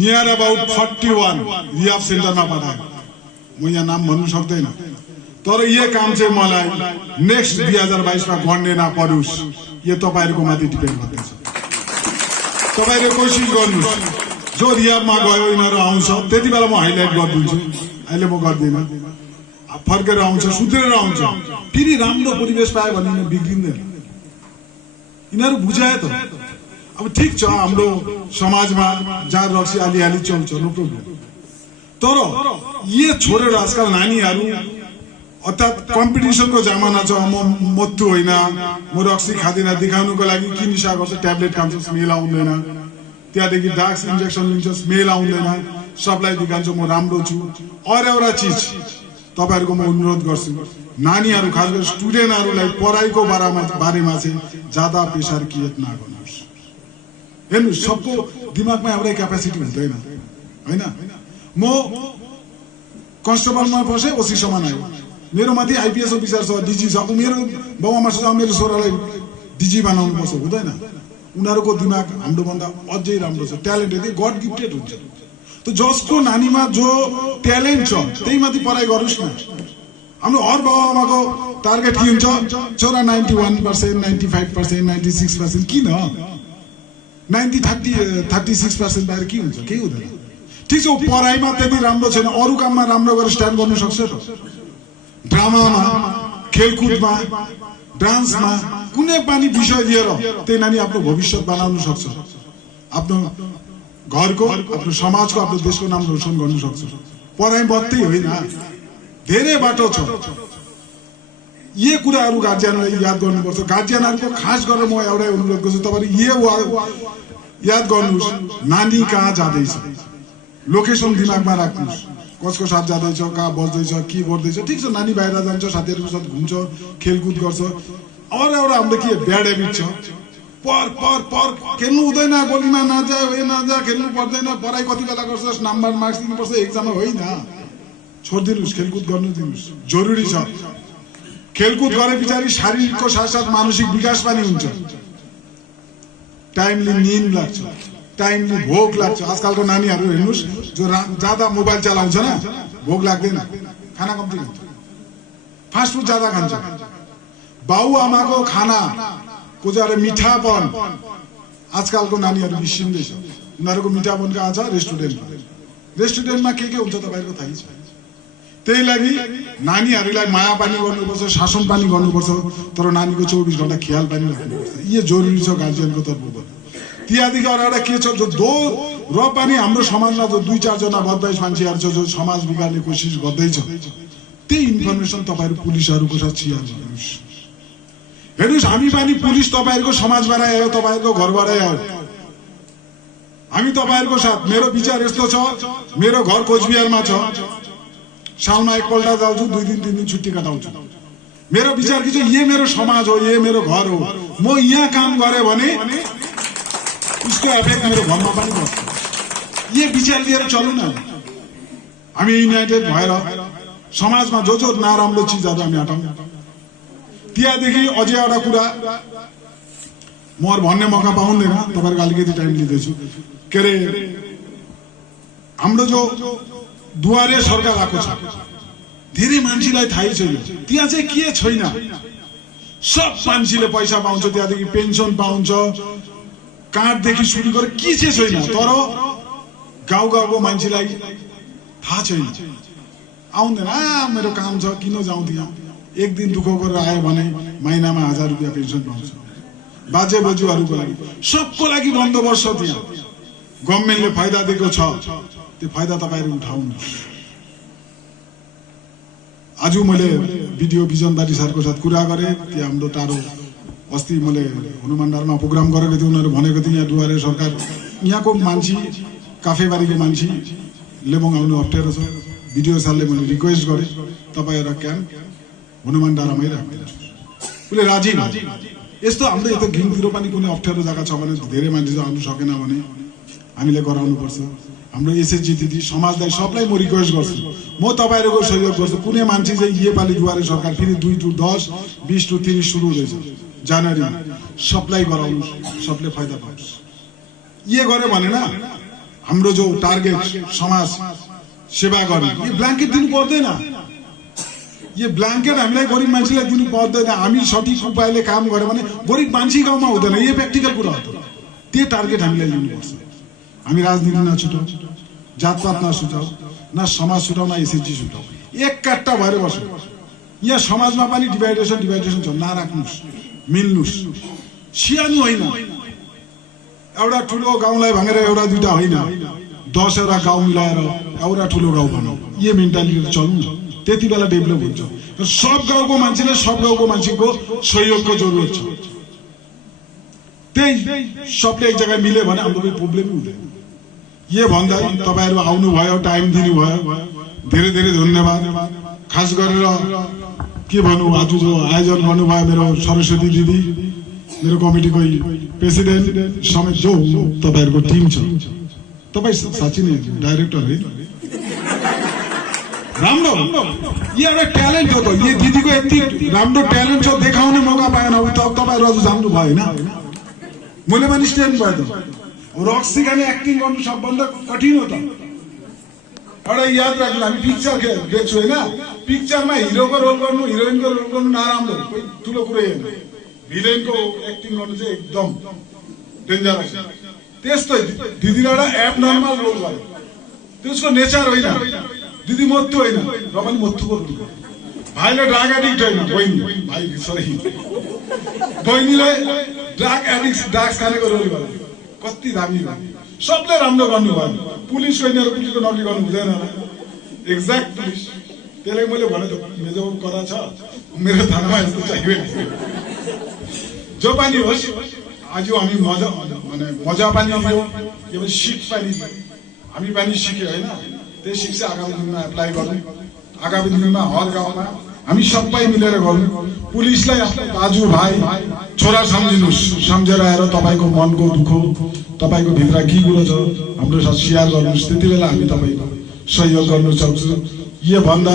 नियर अबाउट 41 रिहाब सेन्टरमा पठायो म यहाँ नाम भन्नु सक्दैन तर यो काम चाहिँ मलाई नेक्स्ट 2022 मा गर्ने नपरोस् यो तपाईहरुको माथि डिपेन्ड गर्दछ तपाईहरुले कोसिस गर्नुस् जो रियाबमा गयो यिनीहरू आउँछ त्यति बेला म हाइलाइट गरिदिन्छु, अहिले म गर्दिनँ। फर्केर आउँछ, सुत्रेर आउँछ, फेरि राम्रो परिवेश पायो भने यिनीहरू बिग्रिँदैन। यिनीहरू बुझायो त। अब ठिक छ, हाम्रो समाजमा जाँड रक्सी अलिअलि चल्छ, नो प्रब्लम। तर ये छोडेर आजकल नानीहरू अर्थात् कम्पिटिसनको जमाना छ। म मत्तु होइन, म रक्सी खाँदिनँ देखाउनुको लागि के निशा गर्छ, ट्याब्लेट खान्छ, स्मेल आउँदैन, त्यहाँदेखि ड्रग्स इन्जेक्सन लिन्छ, स्मेल आउँदैन, सबलाई देखाउँछ म राम्रो छु। अरू एउटा चिज तपाईँहरूको म अनुरोध गर्छु, नानीहरू खास गरी स्टुडेन्टहरूलाई पढाइको बारेमा चाहिँ ज्यादा प्रेसर क्रिएट नगर्नुहोस्। हेर्नुहोस्, सबको दिमागमा एउटै क्यापेसिटी हुँदैन होइन। म कन्स्टेबलमा फसेँ, ओसीसम्म आयो, मेरो माथि आइपिएस अफिसर छ, डिजी छ, मेरो बाबुआमा छ, मेरो छोरालाई डिजी बनाउनु पर्छ, हुँदैन। उनीहरूको दिमाग हाम्रोभन्दा अझै राम्रो छ, ट्यालेन्टेड, गड गिफ्टेड हुन्छ। त जसको नानीमा जो ट्यालेन्ट छ त्यही माथि पढाइ गरोस् न। हाम्रो हर बाबुआमाको टार्गेट के हुन्छ, छोरा 91%, 95%, 96%, किन 36% बाहिर के हुन्छ, केही हुँदैन। ठिक छ, पढाइमा त्यति राम्रो छैन, अरू काममा राम्रो गरेर स्ट्यान्ड गर्नु सक्छ त। ड्रामामा, खेलकुदमा, डान्समा कुनै पनि विषय लिएर त्यही नानी आफ्नो भविष्य बनाउन सक्छ, आफ्नो घरको, आफ्नो समाजको, आफ्नो देशको नाम रोशन गर्न सक्छ। पढाइ मात्रै होइन, धेरै बाटो छ। यी कुराहरू गार्जियनलाई याद गर्नुपर्छ। गार्जियनहरूको खास गरेर म एउटै अनुरोध गर्छु, तपाईँले याद गर्नुहोस्, नानी कहाँ जाँदैछ, लोकेसन दिमागमा राख्नुहोस्, कसको साथ जाँदैछ, कहाँ बस्दैछ, के गर्दैछ। ठिक छ, नानी बाहिर जान्छ, साथीहरूको साथ घुम्छ, खेलकुद गर्छ। अरू एउटा हाम्रो के ब्याड हेबिट छ, खेल्नु हुँदैन, गोलीमा नजा, नजा, खेल्नु पर्दैन, पढाइ कति बेला गर्छस्, नम्बर मार्क्स दिनुपर्छ एक्जाममा, होइन। छोडिदिनुहोस्, खेलकुद गर्नु दिनुहोस्, जरुरी छ। खेलकुद गरे पछाडि शारीरिकको साथसाथ मानसिक विकास पनि हुन्छ। टाइमली निन्द लाग्छ, टाइमली भोक लाग्छ। आजकलको नानीहरू हेर्नुहोस्, जो ज्यादा मोबाइल चलाउँछ न, भोक लाग्दैन, खाना कम्ती खान्छ, फास्ट फुड ज्यादा खान्छ। बाउ आमाको खाना को चाहिँ मिठापन आजकलको नानीहरू बिर्सिँदैछ। उनीहरूको मिठापन कहाँ छ, रेस्टुरेन्टमा के हुन्छ तपाईँहरूको थाहै छ। त्यही लागि नानीहरूलाई माया पनि गर्नुपर्छ, शासन पनि गर्नुपर्छ, तर नानीको 24 घण्टा ख्याल पनि राख्नुपर्छ। यो जरुरी छ गार्जियनको तर्फबाट। त्यहाँदेखि अरू एउटा के छ, जो र पनि हाम्रो समाजमा जो 2-4 जना बदमाइस मान्छेहरू छ जो समाज बिगार्ने कोसिस गर्दैछ, त्यही इन्फर्मेसन तपाईँहरू पुलिसहरूको साथ सेयर गर्नुहोस्। हेर्नुहोस्, हामी पनि पुलिस तपाईँहरूको समाजबाट आयो, तपाईँहरूको घरबाट आयो। हामी तपाईँहरूको साथ, मेरो विचार यस्तो छ, मेरो घर कोचबिहारमा छ, सालमा एकपल्ट जान्छु, 2 दिन 3 दिन छुट्टी कटाउँछु। मेरो विचार के छ, ये मेरो समाज हो, ये मेरो घर हो। म यहाँ काम गरेँ भने उसको एफेक्ट मेरो घरमा पनि पर्छ। ये विचार लिएर चलौँ न। हामी युनाइटेड भएर समाजमा जो नराम्रो चिजहरू हामी हटाउँ। त्यहाँदेखि अझै एउटा कुरा म भन्ने मौका पाउँदैन, तपाईँहरूको अलिकति टाइम लिँदैछु। के अरे, हाम्रो जो दुवारे सरकार आएको छ, धेरै मान्छेलाई थाहै छैन त्यहाँ चाहिँ के छैन। सब मान्छेले पैसा पाउँछ, त्यहाँदेखि पेन्सन पाउँछ, कार्डदेखि सुरु गरेर के चाहिँ छैन। तर गाउँको मान्छेलाई थाहा छैन, आउँदैन। मेरो काम छ, किन जाउँ त्यहाँ। एक दिन दुःख गरेर आयो भने महिनामा 1000 रुपियाँ पेन्सन पाउँछ। बाजे बोजूहरूको लागि, सबको लागि बन्दोबस्त छ त्यहाँ। गभर्मेन्टले फाइदा दिएको छ, त्यो फाइदा तपाईँहरू उठाउनुहोस्। आज मैले भिडियो बिजनदारी सरको साथ कुरा गरेँ, त्यहाँ हाम्रो टाढो अस्ति मैले हनुमानडारमा प्रोग्राम गरेको थिएँ। उनीहरू भनेको थिएँ, यहाँ दुवारे सरकार, यहाँको मान्छे, काफेबारीको मान्छे लेबोङ आउनु अप्ठ्यारो छ। भिडियो सरले मैले रिक्वेस्ट गरेँ, तपाईँहरू क्याम्प हनुमानडाँडामै राखिदिनुहोस्। उसले राजी भयो। यस्तो हाम्रो यता घिमतिर पनि कुनै अप्ठ्यारो जग्गा छ भने, धेरै मान्छे आउनु सकेन भने हामीले गराउनुपर्छ। हाम्रो एसएचजी दिदी समाजलाई सबलाई म रिक्वेस्ट गर्छु, म तपाईँहरूको सहयोग गर्छु। कुनै मान्छे चाहिँ योपालि दुवारे सरकार फेरि 2 to 10, 20 to 30 सुरु हुँदैछ जनवरीमा, सबलाई गराउनुहोस्, सबले फाइदा पाओस्। ये गर्यो भने न हाम्रो जो टार्गेट समाज सेवा गर्ने, यो ब्ल्याङ्केट दिनु पर्दैन। यो ब्ल्याङ्केट हामीलाई गरिब मान्छेलाई दिनु पर्दैन। हामी सठिक उपायले काम गर्यो भने गरिब मान्छे गाउँमा हुँदैन। यो प्र्याक्टिकल कुरा हो। त्यो टार्गेट हामीलाई लिनुपर्छ। हामी राजनीति नछुटाउ, जातपात नछुटाउ, न समाज छुटाउ, न एसएचजी छुटाउ, एक कट्टा भएर बस्नु। यहाँ समाजमा पनि डिभाइडेसन छ, नराख्नुहोस्, मिल्नुहोस्। सानो होइन, एउटा ठुलो गाउँलाई भनेर एउटा दुईटा होइन, 10 वटा गाउँ मिलाएर एउटा ठुलो गाउँ बनाऊ, यो मेन्टालिटी चल्नु, त्यति बेला डेभलप हुन्छ। र सब गाउँको मान्छेले सब गाउँको मान्छेको सहयोगको जरुरत छ। त्यही सबले एक जग्गा मिल्यो भने हाम्रो कुनै प्रब्लमै हुँदैन। यो भन्दा तपाईहरु आउनुभयो, टाइम दिनुभयो, धेरै धेरै धन्यवाद। खास गरेर के भन्नु, आज जो आयोजन गर्नुभयो मेरो सरस्वती दिदी, मेरो कमिटीको प्रेसिडेन्ट समेत जो तपाईहरुको टिम छ, तपाई साच्चै नै डाइरेक्टर है, राम्रो यो एउटा ट्यालेन्ट हो त। यो दिदीको यति राम्रो ट्यालेन्ट छ, देखाउने मौका पाएन। तपाईहरु अझ जान्नु भएन, मैले पनि स्ट्यान्ड भयो त। रक सिकाने एक्टिङ गर्नु सबभन्दा कठिन हो त। एउटा याद राख्नु, हामी पिक्चर देख्छु होइन, पिक्चरमा हिरोको रोल गर्नु, हिरोइनको रोल गर्नु नराम्रो, कोही ठुलो कुरै होइन। भिलेनको एक्टिङ गर्नु चाहिँ एकदम डेन्जरस। त्यस्तै दिदीले एउटा एब नर्मल रोल गर्यो, त्यसको नेचर होइन। दिदी मत्तु होइन, र पनि मत्तुको रोल गर्यो। भाइले ड्राग एडिक्ट होइन, बहिनी भाइ सरी बहिनीलाई ड्राग खानेको रोल गर्यो, कति दामी भयो। सबले राम्रो गर्नुभयो। पुलिसको यिनीहरू पुलिसको नकली गर्नु हुँदैन, एक्ज्याक्ट पुलिस। त्यसले मैले भने त मेरो करा छ, मेरो थानामा यस्तो चाहियो। जो पनि होस्, आज हामी मजा पनि दियो, यो सिक पनि हामी पनि सिक्यो होइन। त्यही शिक्षा आगामी दिनमा एप्लाई गर्नु, आगामी दिनमा हर गाउँमा हामी सबै मिलेर गर्नु। पुलिसलाई आफ्नो दाजुभाइ छोरा सम्झिनुहोस्, सम्झेर आएर तपाईँको मनको दुःख, तपाईँको भित्र के कुरो छ हाम्रो साथ सेयर गर्नुहोस्। त्यति बेला हामी तपाईँको सहयोग गर्न सक्छौँ। यो भन्दा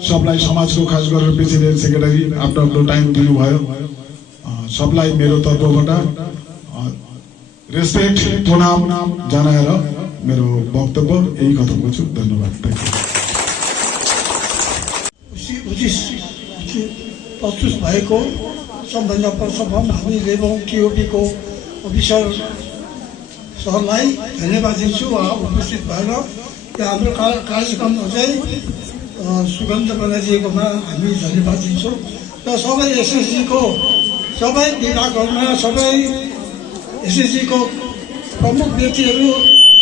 सबलाई समाजको खास गरेर प्रेसिडेन्ट सेक्रेटरी आफ्नो आफ्नो टाइम दिनुभयो। सबलाई मेरो तर्फबाट रेस्पेक्ट प्रणाम जनाएर मेरो वक्तव्य यही खतम गर्छु। धन्यवाद। प्रस्तुत भएको सबभन्दा प्रथम हामी लेबोङ टिओपीको अफिसर सरलाई धन्यवाद दिन्छु उपस्थित भएर। हाम्रो कार्यक्रममा चाहिँ सुगन्ध बनाइदिएकोमा हामी धन्यवाद दिन्छौँ। र सबै एसएसजीको सबै विभागहरूमा सबै एसएसजीको प्रमुख व्यक्तिहरू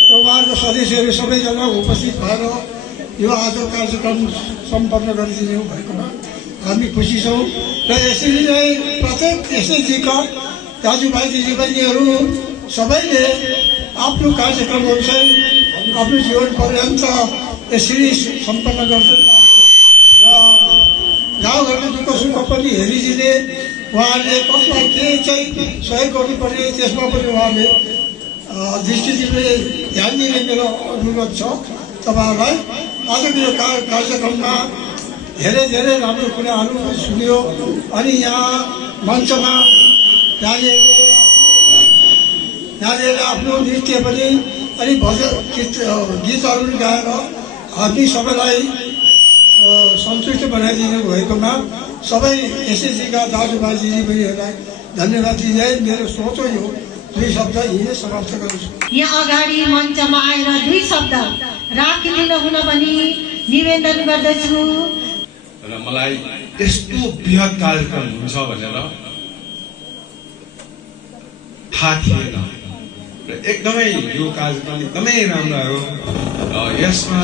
र उहाँहरूको सदस्यहरू सबैजना उपस्थित भएर यो आज कार्यक्रम सम्पन्न गरिदिनु भएकोमा हामी खुसी छौँ। र यसरी नै प्रत्येक एसएसजीका दाजुभाइ दिदीबहिनीहरू सबैले आफ्नो कार्यक्रमहरू चाहिँ आफ्नो जीवन पर्यन्त यसरी सम्पन्न गर्छन्। र गाउँघरको दुःख सुख पनि हेरिदिने, उहाँहरूले कसलाई के चाहिँ सहयोग गर्नुपर्ने त्यसमा पनि उहाँले दृष्टि दिने, ध्यान दिने मेरो अनुरोध छ तपाईँहरूलाई। आजको यो कार्यक्रममा धेरै धेरै राम्रो कुराहरू सुन्यो। अनि यहाँ मञ्चमा नानीहरूले आफ्नो नृत्य पनि अनि भजन गीतहरू गाएर हामी सबैलाई सन्तुष्ट बनाइदिनु भएकोमा सबै एसएसजीका दाजुभाइ दिदीबहिनीहरूलाई धन्यवाद दिँदै मेरो सोच हो दुई शब्द यही समाप्त गर्छु। यहाँ अगाडि मञ्चमा आएर दुई शब्द राखिदिनु हुन भनी निवेदन गर्दछु। र मलाई यस्तो बृहत कार्यक्रम हुन्छ भनेर थाहा थिएन र एकदमै यो कार्यक्रम एकदमै राम्रो हो। यसमा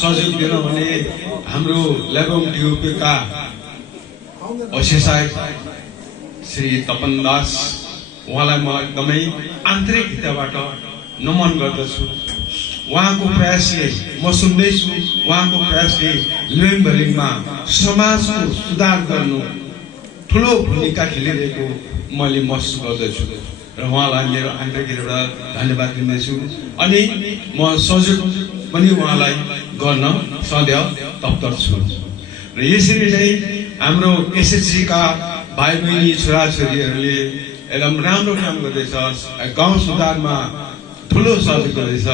सहयोग दिन भने हाम्रो लेबोङ टिओपीका अध्यक्ष श्री तपन दास, उहाँलाई म एकदमै आन्तरिक हृदयबाट नमन गर्दछु। उहाँको प्रयासले म सुन्दैछु, उहाँको प्रयासले लेबोङभरिमा समाजको सुधार गर्नु ठुलो भूमिका खेलिरहेको मैले महसुस गर्दछु र उहाँलाई मेरो आन्तरिक हृदयबाट धन्यवाद दिँदैछु। अनि म सहयोग पनि उहाँलाई गर्न सदैव तत्पर छु। र यसरी नै हाम्रो एसएसजीका भाइ बहिनी छोराछोरीहरूले एकदम राम्रो काम गर्दैछ, गाउँ सुधारमा ठुलो सहयोग गर्दैछ।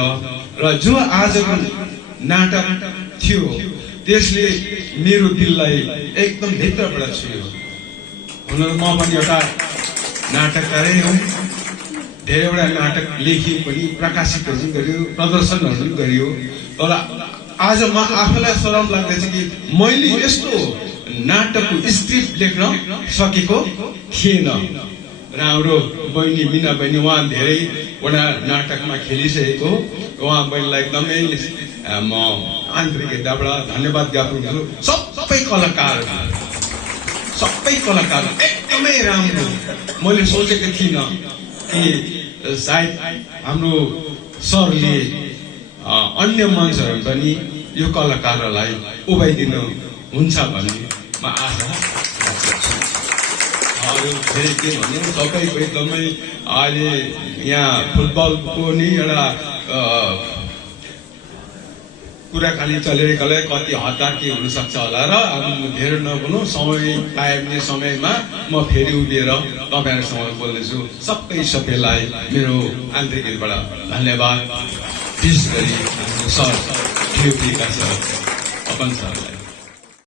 र जो आजको नाटक थियो त्यसले मेरो दिललाई एकदम भित्रबाट छुयो। हुन म पनि एउटा नाटककारै हुँ धेरैवटा नाटक लेखियो पनि, प्रकाशित पनि गरियो, प्रदर्शनहरू पनि गरियो। तर आज म आफूलाई शरम लाग्दैछ कि मैले यस्तो नाटकको स्क्रिप्ट लेख्न सकेको थिएन। र हाम्रो बहिनी मिना बहिनी उहाँ धेरैवटा नाटकमा खेलिसकेको, उहाँ बहिनीलाई एकदमै म आन्तरिक हृदयबाट धन्यवाद ज्ञापन गर्छु। सबै कलाकार एकदमै राम्रो। मैले सोचेको थिइनँ कि सायद हाम्रो सरले अन्य मञ्चहरू पनि यो कलाकारहरूलाई उभाइदिनु हुन्छ भन्ने म आशा राख्छु। अरू फेरि के भन्नु, तपाईँको एकदमै अहिले यहाँ फुटबलको नि एउटा कुराकानी चलिरहेकोलाई कति हतार के हुनसक्छ होला र धेरै नबोल्नु, समय पाए भने समयमा म फेरि उभिएर तपाईँहरूसँग बोल्नेछु। सबैलाई मेरो आन्तरिक हृदयबाट धन्यवाद, विशेष गरी सर सर तपन सरलाई।